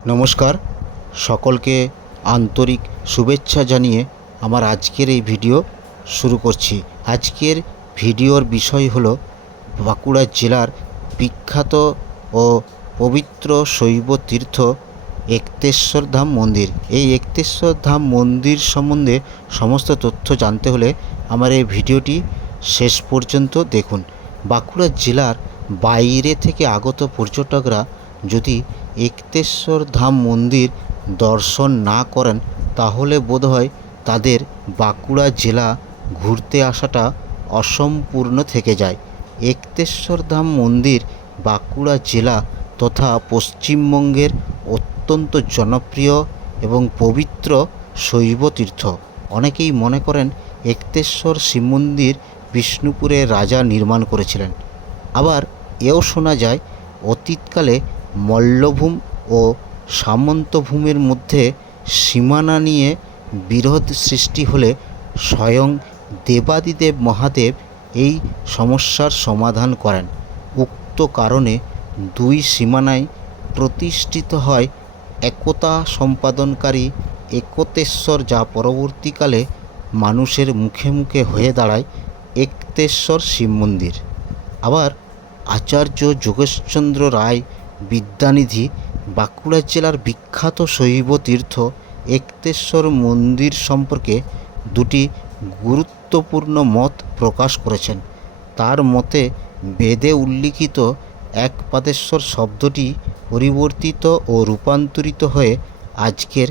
নমস্কার, সকলকে আন্তরিক শুভেচ্ছা জানিয়ে আমার আজকের এই ভিডিও শুরু করছি। আজকের ভিডিওর বিষয় হলো বাঁকুড়া জেলার বিখ্যাত ও পবিত্র শৈব তীর্থ এক্তেশ্বর ধাম মন্দির। এই এক্তেশ্বর ধাম মন্দির সম্বন্ধে সমস্ত তথ্য জানতে হলে আমার এই ভিডিওটি শেষ পর্যন্ত দেখুন। বাঁকুড়া জেলার বাইরে থেকে আগত পর্যটকরা যদি এক্তেশ্বর ধাম মন্দির দর্শন না করেন তাহলে বোধহয় তাদের বাঁকুড়া জেলা ঘুরতে আসাটা অসম্পূর্ণ থেকে যায়। এক্তেশ্বর ধাম মন্দির বাঁকুড়া জেলা তথা পশ্চিমবঙ্গের অত্যন্ত জনপ্রিয় এবং পবিত্র শৈব তীর্থ। অনেকেই মনে করেন এক্তেশ্বর শিব মন্দির বিষ্ণুপুরের রাজা নির্মাণ করেছিলেন। আবার এও শোনা যায় অতীতকালে মল্লভূম ও সামন্তভূমের মধ্যে সীমানা নিয়ে বিরোধ সৃষ্টি হলে স্বয়ং দেবাদিদেব মহাদেব এই সমস্যার সমাধান করেন। উক্ত কারণে দুই সীমানায় প্রতিষ্ঠিত হয় একতা সম্পাদনকারী একতেশ্বর, যা পরবর্তীকালে মানুষের মুখে মুখে হয়ে দাঁড়ায় এক্তেশ্বর শিব মন্দির। আবার আচার্য যোগেশচন্দ্র রায় বিদ্যানিধি বাঁকুড়া জেলার বিখ্যাত শৈব তীর্থ এক্তেশ্বর মন্দির সম্পর্কে দুটি গুরুত্বপূর্ণ মত প্রকাশ করেছেন। তার মতে বেদে উল্লিখিত একপাদেশ্বর শব্দটি পরিবর্তিত ও রূপান্তরিত হয়ে আজকের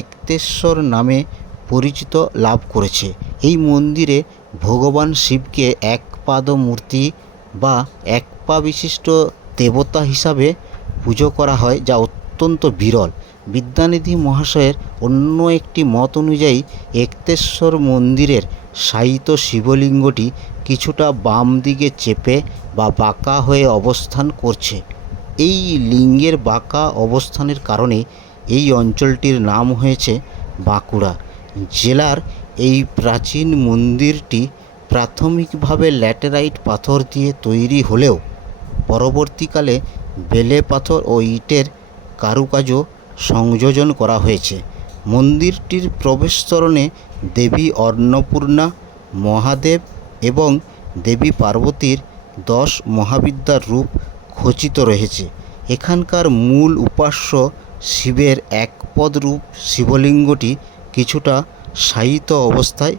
এক্তেশ্বর নামে পরিচিত লাভ করেছে। এই মন্দিরে ভগবান শিবকে একপাদ মূর্তি বা এক পা বিশিষ্ট দেবতা হিসাবে পুজো করা হয়, যা অত্যন্ত বিরল। বিদ্যানিধি মহাশয়ের অন্য একটি মত অনুযায়ী এক্তেশ্বর মন্দিরের শায়িত শিবলিঙ্গটি কিছুটা বাম দিকে চেপে বা বাঁকা হয়ে অবস্থান করছে। এই লিঙ্গের বাঁকা অবস্থানের কারণে এই অঞ্চলটির নাম হয়েছে বাঁকুড়া। জেলার এই প্রাচীন মন্দিরটি প্রাথমিকভাবে ল্যাটেরাইট পাথর দিয়ে তৈরি হলেও পরবর্তীকালে বেলে পাথর ও ইটের কারুকাজও সংযোজন করা হয়েছে। মন্দিরটির প্রবেশতরণে দেবী অন্নপূর্ণা, মহাদেব এবং দেবী পার্বতীর 10 মহাবিদ্যার রূপ খচিত রয়েছে। এখানকার মূল উপাস্য শিবের একপদ রূপ শিবলিঙ্গটি কিছুটা শায়িত অবস্থায়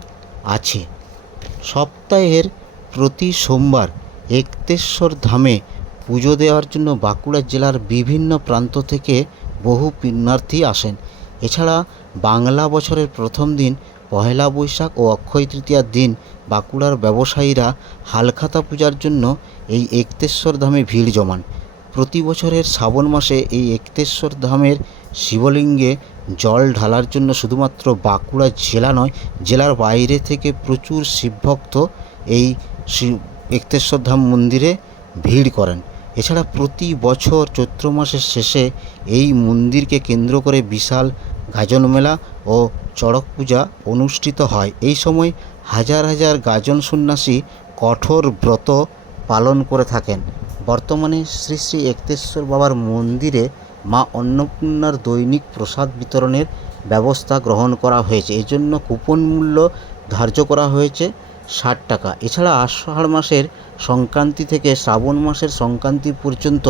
আছে। সপ্তাহের প্রতি সোমবার এক্তেশ্বর ধামে পুজো দেওয়ার জন্য বাঁকুড়া জেলার বিভিন্ন প্রান্ত থেকে বহু পুণ্যার্থী আসেন। এছাড়া বাংলা বছরের প্রথম দিন পহেলা বৈশাখ ও অক্ষয় তৃতীয়ার দিন বাঁকুড়ার ব্যবসায়ীরা হালখাতা পূজার জন্য এই এক্তেশ্বর ধামে ভিড় জমান। প্রতি বছরের শ্রাবণ মাসে এই এক্তেশ্বর ধামের শিবলিঙ্গে জল ঢালার জন্য শুধুমাত্র বাঁকুড়া জেলা নয়, জেলার বাইরে থেকে প্রচুর শিবভক্ত এই এক্তেশ্বর ধাম মন্দিরে ভিড় করেন। এছাড়া প্রতি বছর চৈত্র মাসের শেষে এই মন্দিরকে কেন্দ্র করে বিশাল গাজন মেলা ও চড়ক পূজা অনুষ্ঠিত হয়। এই সময় হাজার হাজার গাজন সন্ন্যাসী কঠোর ব্রত পালন করে থাকেন। বর্তমানে শ্রী শ্রী এক্তেশ্বর বাবার মন্দিরে মা অন্নপূর্ণার দৈনিক প্রসাদ বিতরণের ব্যবস্থা গ্রহণ করা হয়েছে। এজন্য কুপন মূল্য ধার্য করা হয়েছে 60 টাকা। এছাড়া আষাঢ় মাসের সংক্রান্তি থেকে শ্রাবণ মাসের সংক্রান্তি পর্যন্ত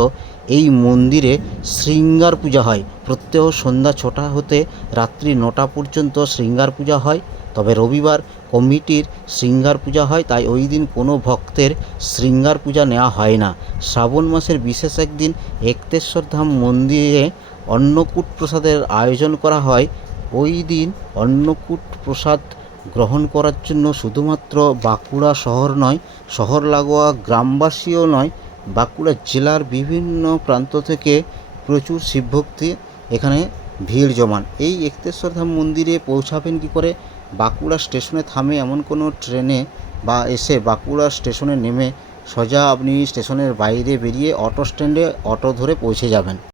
এই মন্দিরে শৃঙ্গার পূজা হয়। প্রত্যহ সন্ধ্যা 6টা হতে রাত্রি 9টা পর্যন্ত শৃঙ্গার পূজা হয়। তবে রবিবার কমিটির শৃঙ্গার পূজা হয়, তাই ওই দিন কোনো ভক্তের শৃঙ্গার পূজা নেওয়া হয় না। শ্রাবণ মাসের বিশেষ একদিন এক্তেশ্বর ধাম মন্দিরে অন্নকূট প্রসাদের আয়োজন করা হয়। ওই দিন অন্নকূট প্রসাদ গ্রহণ করার জন্য শুধুমাত্র বাঁকুড়া শহর নয়, শহর লাগোয়া গ্রামবাসীও নয়, বাঁকুড়া জেলার বিভিন্ন প্রান্ত থেকে প্রচুর শিবভক্তি এখানে ভিড় জমান। এই এক্তেশ্বর ধাম মন্দিরে পৌঁছাবেন কী করে? বাঁকুড়া স্টেশনে থামে এমন কোনো ট্রেনে বা এসে বাঁকুড়া স্টেশনে নেমে সোজা আপনি স্টেশনের বাইরে বেরিয়ে অটো স্ট্যান্ডে অটো ধরে পৌঁছে যাবেন।